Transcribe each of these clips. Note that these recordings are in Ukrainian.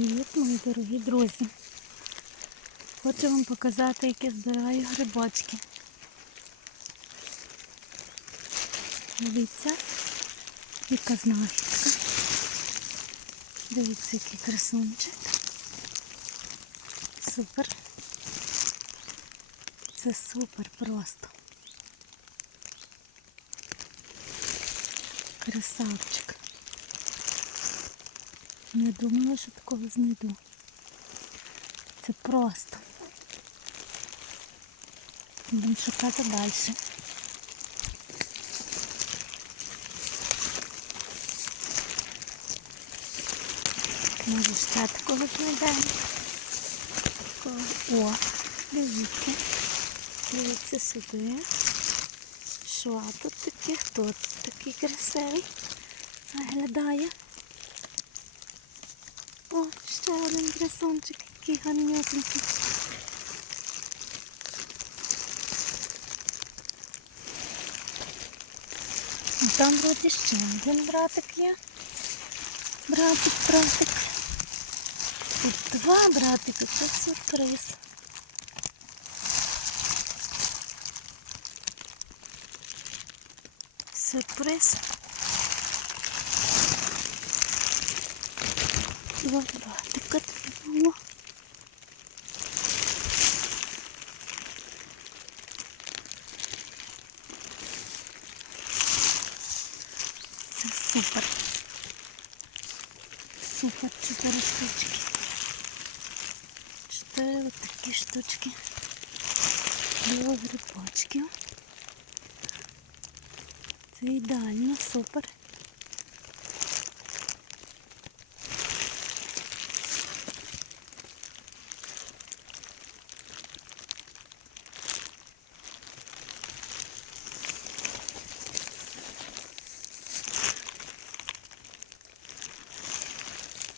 Привіт, мої дорогі друзі! Хочу вам показати, як я збираю грибочки. Дивіться, яка знахідка. Дивіться, який красунчик. Супер. Це супер просто. Красавчик. Не думала, що такого знайду. Це просто. Будемо шукати далі. Може ще такого знайдемо. О, дивіться. Дивіться сюди. Що тут таке? Хто тут такий красивий? お下はねグレソンチキハニヤスンチ Там вроде ще один братък я. Братик, братик. И два братика, как е сюрприз. Сюрприз. Тут було. Це супер. Супер, чотири штучки. Чотири ось такі штучки. До грибочків. Це ідеально, супер.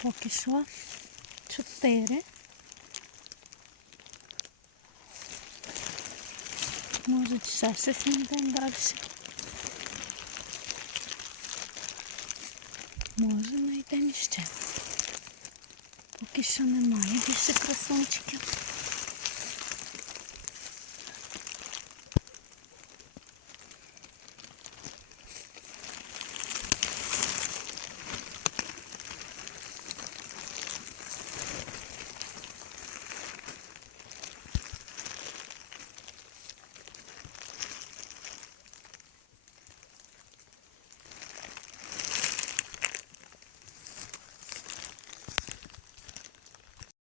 Поки що чотири. Може ще щось знайдемо далі. Може знайдемо ще. Поки що немає більше красунчиків.